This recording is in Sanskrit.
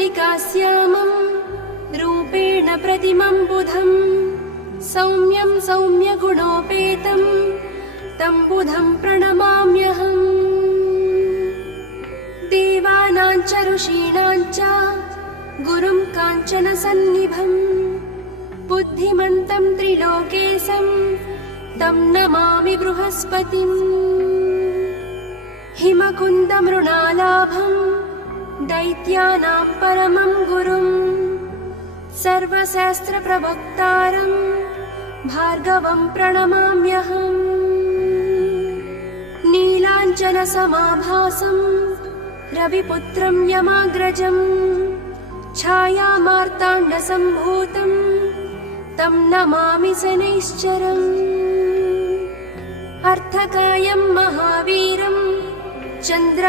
पुण्डलिकास्यामं रूपेण प्रतिमं बुधं सौम्यं सौम्यगुणोपेतं तं बुधं प्रणमाम्यहम्। देवानां च ऋषीणां च गुरुं काञ्चनसन्निभं बुद्धिमन्तं त्रिलोकेशं तं नमामि बृहस्पतिम्। हिमकुन्दमृणालाभं दैत्यानां परमं गुरुं सर्वशास्त्रप्रवक्तारं भार्गवं प्रणमाम्यहम्। नीलाञ्जनसमाभासं रविपुत्रं यमाग्रजं छायामार्ताण्डसम्भूतं तं नमामि शनैश्चरम्। अर्थकायं महावीरं चन्द्र